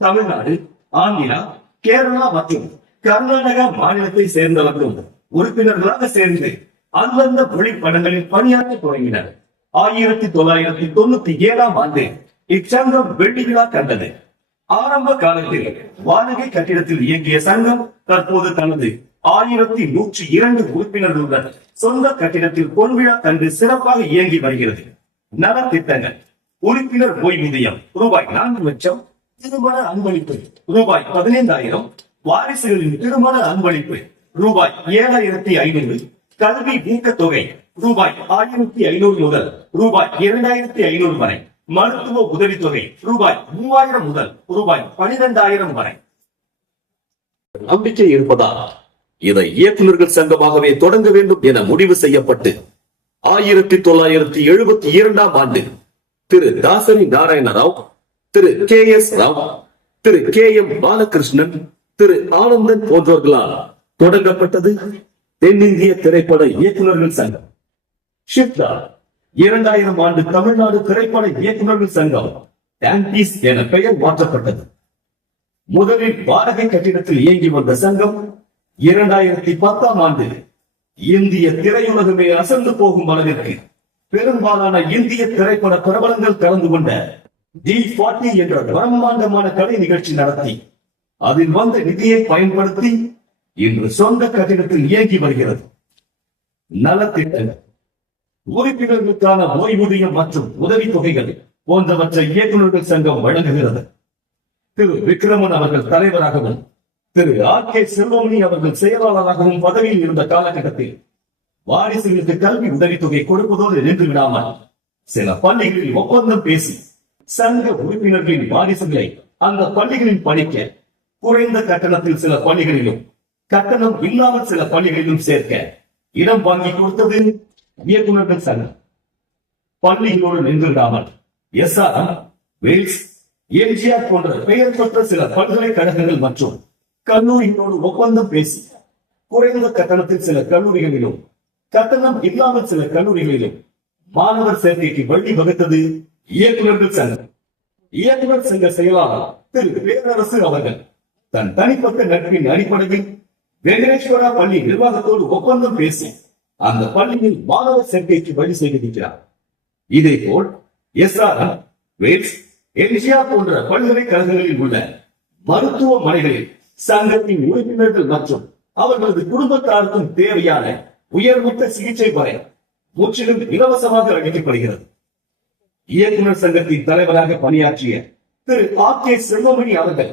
தமிழ்நாடு, ஆந்திரா, கேரளா மற்றும் கர்நாடகா மாநிலத்தை சேர்ந்தவர்களும் உறுப்பினர்களாக சேர்ந்து அந்தந்த மொழிப்படங்களில் பணியாற்ற தொடங்கினர். 1997ஆம் ஆண்டு இச்சங்கம் வெள்ளி விழா கண்டது. ஆரம்ப காலத்தில் வாடகை கட்டிடத்தில் இயங்கிய சங்கம் தற்போது தனது 1102 உறுப்பினர்களுடன் சொந்த கட்டிடத்தில் பொன்விழா கண்டு சிறப்பாக இயங்கி வருகிறது. நலத்திட்டங்கள்: உறுப்பினர் ஓய்வூதியம் ரூபாய் 4 லட்சம், திருமண அன்பளிப்பு ரூபாய் 15,000, வாரிசுகளின் திருமண அன்பளிப்பு ரூபாய் 7,500, கல்வி ஊக்கத்தொகை ரூபாய் 1,500 முதல் ரூபாய் 2,500 வரை, மருத்துவ உதவித்தொகை ரூபாய் 3,000 முதல் ரூபாய் 12,000 வரை. நம்பிக்கை இருப்பதா இதை இயக்குநர்கள் சங்கமாகவே தொடங்க வேண்டும் என முடிவு செய்யப்பட்டு 1972ஆம் ஆண்டு திரு தாசரி நாராயண ராவ், திரு KS ராவ், திரு KM பாலகிருஷ்ணன், திரு ஆனந்தன் போன்றவர்களால் தொடங்கப்பட்டது தென்னிந்திய திரைப்பட இயக்குநர்கள் சங்கம். ஷிப்டா 2000 ஆண்டு தமிழ்நாடு திரைப்பட இயக்குநர்கள் சங்கம் டான்டீஸ் என பெயர் மாற்றப்பட்டது. முதலில் வாடகை கட்டிடத்தில் இயங்கி வந்த சங்கம் 2010ஆம் ஆண்டு இந்திய திரையுலகமே அசந்து போகும் அளவிற்கு பெரும்பாலான இந்திய திரைப்பட பிரபலங்கள் கலந்து கொண்ட D40 என்ற பிரம்மாண்டமான கலை நிகழ்ச்சி நடத்தி அதில் வந்த நிதியை பயன்படுத்தி இன்று சொந்த கட்டிடத்தில் இயங்கி வருகிறது. நலத்திட்டங்கள்: உறுப்பினர்களுக்கான ஓய்வூதியம் மற்றும் உதவித்தொகைகள் போன்றவற்றை இயக்குநர்கள் சங்கம் வழங்குகிறது. திரு விக்ரமன் அவர்கள் தலைவராகவும் திரு RK செல்வமணி அவர்கள் செயலாளராகவும் பதவியில் இருந்த காலகட்டத்தில் வாரிசுகளுக்கு கல்வி உதவித்தொகை கொடுப்பதோடு நின்று விடாமல் சில பள்ளிகளில் ஒப்பந்தம் பேசி சங்க உறுப்பினர்களின் வாரிசுகளை அந்த பள்ளிகளில் படிக்க குறைந்த கட்டணத்தில் சில பள்ளிகளிலும் கட்டணம் இல்லாமல் சில பள்ளிகளிலும் சேர்க்க இடம் வாங்கி கொடுத்தது இயக்குநர்கள் சங்கம். பள்ளிகளோடு நின்று விடாமல் SRM, வேல்ஸ், MGR போன்ற பெயர் பெற்ற சில பல்கலைக்கழகங்கள் மற்றும் கல்லூரிகளோடு ஒப்பந்தம் பேசி குறைந்த கட்டணத்தில் சில கல்லூரிகளிலும் கட்டணம் இல்லாமல் சில கல்லூரிகளிலும் மாணவர் சேர்க்கைக்கு வழி வகுத்தது இயக்குநர்கள் சங்கம். இயக்குநர் சங்க செயலாளர் திரு பேரரசு அவர்கள் தன் தனிப்பட்ட நட்பின் அடிப்படையில் வெங்கடேஸ்வரா பள்ளி நிர்வாகத்தோடு ஒப்பந்தம் பேசி அந்த பள்ளியில் மாணவர் சேர்க்கைக்கு வழி செய்திருக்கிறார். இதே போல் SRM, வேல்ஸ், MGR போன்ற பல்கலைக்கழகங்களில் உள்ள மருத்துவமனைகளில் சங்கத்தின் உறுப்பினர்கள் மற்றும் அவர்களது குடும்பத்தாருக்கும் தேவையான உயர்மட்ட சிகிச்சை வரை முற்றிலும் இலவசமாக அளிக்கப்படுகிறது. இயக்குநர் சங்கத்தின் தலைவராக பணியாற்றிய திரு RK செல்வமணி அவர்கள்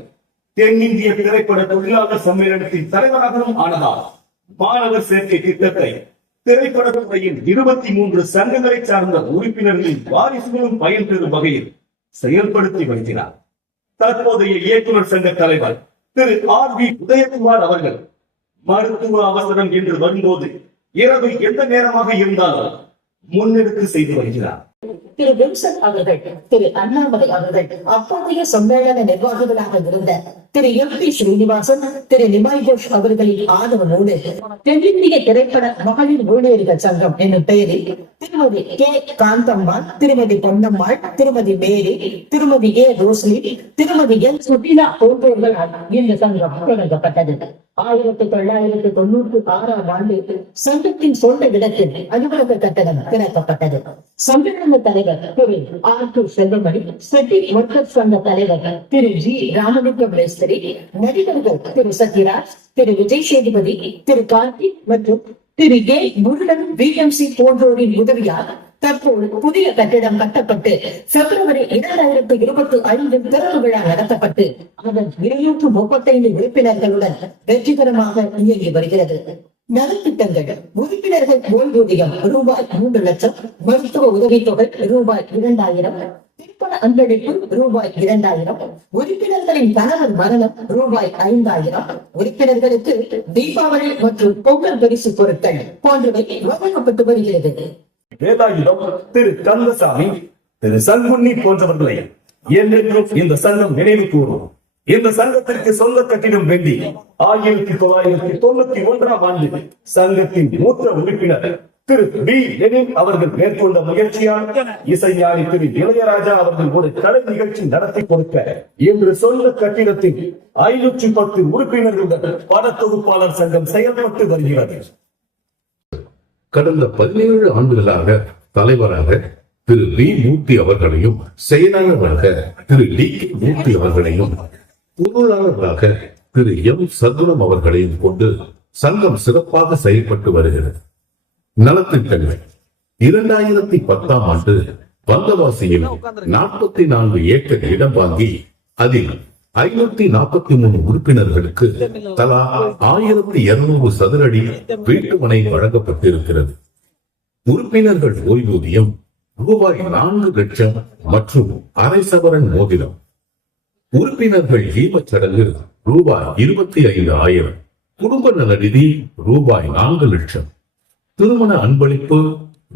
தென்னிந்திய திரைப்பட தொழிலாளர் சம்மேளனத்தின் தலைவராகவும் ஆனதால் மாணவர் சேர்க்கை திட்டத்தை திரைப்பட துறையின் 23 சங்கங்களை சார்ந்த உறுப்பினர்களின் வாரிசுகளும் பயன்பெறும் வகையில் செயல்படுத்தி வருகிறார். தற்போதைய இயக்குநர் சங்க தலைவர் திரு RV உதயகுமார் அவர்கள் மருத்துவ அவசரம் என்று வரும்போது இரவு எந்த நேரமாக இருந்தாலும் முன்னெடுத்து செய்து வருகிறார். திரு விம்சன் அவர்கள், திரு அண்ணாமலை அவர்கள், அப்போதைய சம்மேளன நிர்வாகிகளாக இருந்த திரு MP ஸ்ரீனிவாசன், திரு நிமாய் கோஷ் அவர்களின் ஆதரவோடு தென்னிந்திய திரைப்பட மகளிர் ஊழியர்கள் சங்கம் என்னும் பெயரில் திருமதி K காந்தம்மாள், திருமதி பொன்னம்மாள், திருமதி மேரி, திருமதி A ரோஸ்லி, திருமதி L சுட்டிலா போன்றவர்களால் இந்த சங்கம் தொடங்கப்பட்டது. 1996ஆம் ஆண்டு சங்கத்தின் சொந்த இடத்தில் அலுவலக கட்டடம் திறக்கப்பட்டது. சம்மேளன தலைவர் திரு R2 செல்வமணி, செட்டி ஒர்க்கர் சங்க தலைவர் திரு G ராமலிங்கம் மேஸ்திரி, நடிகர்கள் திரு சத்யராஜ், திரு விஜய் சேதுபதி, திரு கார்த்திக் மற்றும் திரு A முருகன் VMC போன்றோரின் உதவியால் தற்போது புதிய கட்டிடம் கட்டப்பட்டு பிப்ரவரி 2025 திறப்பு விழா நடத்தப்பட்டு அதன் 235 உறுப்பினர்களுடன் வெற்றிகரமாக இயங்கி வருகிறது. நலத்திட்டங்கள்: உறுப்பினர்கள் ஓய்வூதியம் ரூபாய் 3 லட்சம், மருத்துவ உதவித்தொகை ரூபாய் 2,000, திருப்பண அன்பளிப்பு ரூபாய் 2,000, உறுப்பினர்களின் கணவர் மரணம் ரூபாய் 5,000, உறுப்பினர்களுக்கு தீபாவளி மற்றும் பொங்கல் பரிசு பொருட்கள் போன்றவை வழங்கப்பட்டு வருகிறது. வேலாயுதம் திரு கந்தசாமி, திரு சங்குன்னி போன்றவர்களை என்றென்றும் இந்த சங்கம் நினைவு கூறும். இந்த சங்கத்திற்கு சொந்த கட்டிடம் வேண்டி 1991ஆம் ஆண்டு சங்கத்தின் மூத்த உறுப்பினர் திரு வி லெனின் அவர்கள் மேற்கொண்ட முயற்சியால் இசைஞானி திரு இளையராஜா அவர்கள் ஒரு கலை நிகழ்ச்சி நடத்தி கொடுக்க இன்று சொந்த கட்டிடத்தில் 510 உறுப்பினர்களுடன் படத்தொகுப்பாளர் சங்கம் செயல்பட்டு வருகிறது. கடந்த 17 ஆண்டுகளாக தலைவராக திரு வி மூர்த்தி அவர்களையும், செயலாளராக திரு டி கே மூர்த்தி அவர்களையும், பொருளாளராக திரு எம் சதுரம் அவர்களையும் கொண்டு சங்கம் சிறப்பாக செயல்பட்டு வருகிறது. நலத்திட்டங்கள் 2010 ஆண்டு வந்தவாசியில் 44 ஏக்கர் இடம் வாங்கி அதில் 543 உறுப்பினர்களுக்கு தலா 1200 சதுரடி வீட்டுமனை வழங்கப்பட்டிருக்கிறது. உறுப்பினர்கள் ஓய்வூதியம் ரூபாய் 4 லட்சம் மற்றும் அரை சவரன் மோதிரம். உறுப்பினர்கள் ஈமச்சடங்கு ரூபாய் 25,000. குடும்ப நல நிதி ரூபாய் 4 லட்சம். திருமண அன்பளிப்பு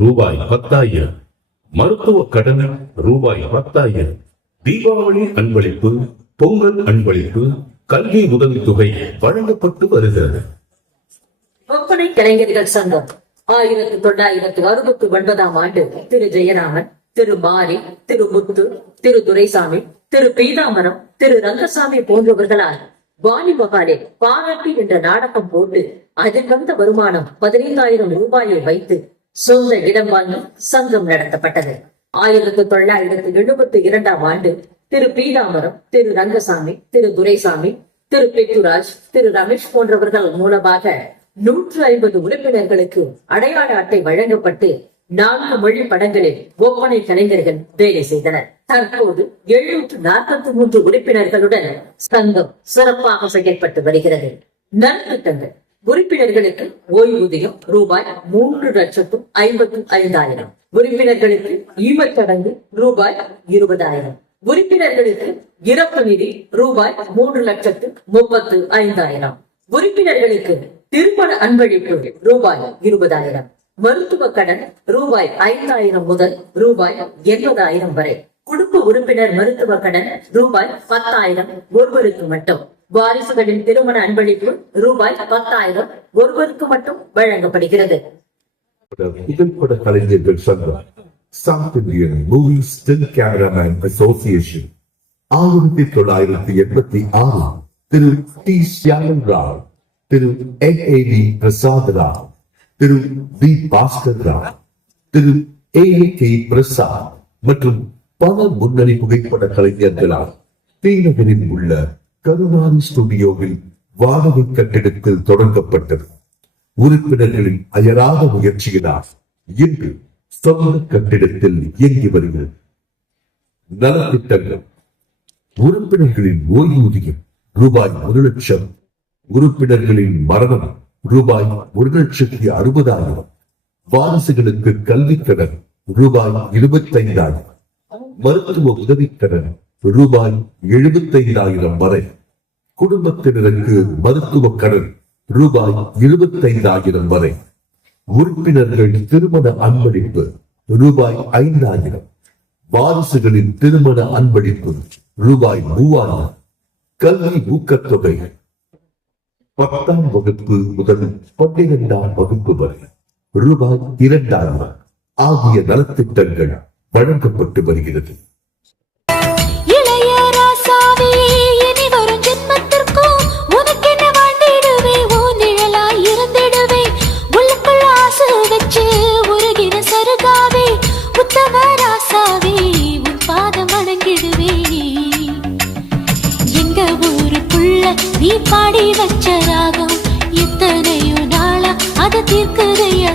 ரூபாய் 10,000. மருத்துவ கடன் ரூபாய் 10,000. தீபாவளி அன்பளிப்பு, பொங்கல் அன்பளிப்பு, கல்வி உதவித்தொகை வழங்கப்பட்டு வருகிறது. ஒப்பனை கலைஞர்கள் சங்கம் 1969 ஆண்டு திரு ஜெயராமன், திரு மாரி, திரு முத்து, திரு துரைசாமி, திரு பீதாமரம், திரு ரங்கசாமி போன்றவர்களால் வாணி மகாலே பாராட்டி என்ற நாடகம் போட்டு அதில் வந்த வருமானம் 15,000 ரூபாயை வைத்து சொந்த இடம் வாங்கி சங்கம் நடத்தப்பட்டது. 1972 ஆண்டு திரு பீதாமரம், திரு ரங்கசாமி, திரு துரைசாமி, திரு பெத்துராஜ், திரு ரமேஷ் போன்றவர்கள் மூலமாக 150 உறுப்பினர்களுக்கு அடையாள அட்டை வழங்கப்பட்டு 4 மொழி படங்களில் ஒப்பனை கலைஞர்கள் வேலை செய்தனர். தற்போது 743 உறுப்பினர்களுடன் சங்கம் சிறப்பாக செயல்பட்டு வருகிறது. நலத்திட்டங்கள் உறுப்பினர்களுக்கு ஓய்வூதியம் ரூபாய் 3,55,000. உறுப்பினர்களுக்கு ஈமச்சடங்கு ரூபாய் 20,000. உறுப்பினர்களுக்கு இறப்பு நிதி ரூபாய் 3,35,000. உறுப்பினர்களுக்கு திருமண அன்பளிப்பு ரூபாய் 20,000. மருத்துவ கடன் ரூபாய் 5,000 முதல் ரூபாய் 80,000 வரை. குடும்ப உறுப்பினர் மருத்துவ கடன் ரூபாய் 10,000 ஒருவருக்கு மட்டும். வாரிசுகளின் திருமண அன்பளிப்பு ரூபாய் 10,000 ஒருவருக்கு மட்டும் வழங்கப்படுகிறது. புகைப்பட கலைஞர்கள் சங்கம், South Indian movie still cameraman association 1986 Thiru T Shyaman Rao, Thiru NAV Prasad Rao, Thiru V Bhaskar Rao, Thiru AK Prasad மற்றும் பல முன்னணி புகைப்பட கலைஞர்களால் தீநகரில் உள்ள கருணாரி ஸ்டுடியோவில் வாடகை கட்டிடத்தில் தொடங்கப்பட்டது. உறுப்பினர்களின் அயராத முயற்சியினால் இன்று சொந்த கட்டிடத்தில் இயங்கி வருகிறது. நலத்திட்டங்கள் உறுப்பினர்களின் ஓய்வூதியம் ரூபாய் 1 லட்சம். உறுப்பினர்களின் மரணம் ரூபாய் 1,60,000. வாரிசுகளுக்கு கல்விக் கடன் ரூபாய் 25,000. மருத்துவ உதவிக்கடன் ரூபாய் 75,000 வரை. குடும்பத்தினருக்கு மருத்துவ கடன் ரூபாய் 25,000 வரை. உறுப்பினர்கள் திருமண அன்பளிப்பு ரூபாய் 5,000. வாரிசுகளின் திருமண அன்பளிப்பு ரூபாய் 3,000. கல்வி ஊக்கத்தொகை 10ஆம் வகுப்பு முதல் 12ஆம் வகுப்பு வரை ரூபாய் 2,000 ஆகிய நலத்திட்டங்கள் வழங்கப்பட்டு வருகிறது. நீ பாடி வச்ச ராகம் எத்தனையோ நாளா அது தீர்க்குதையா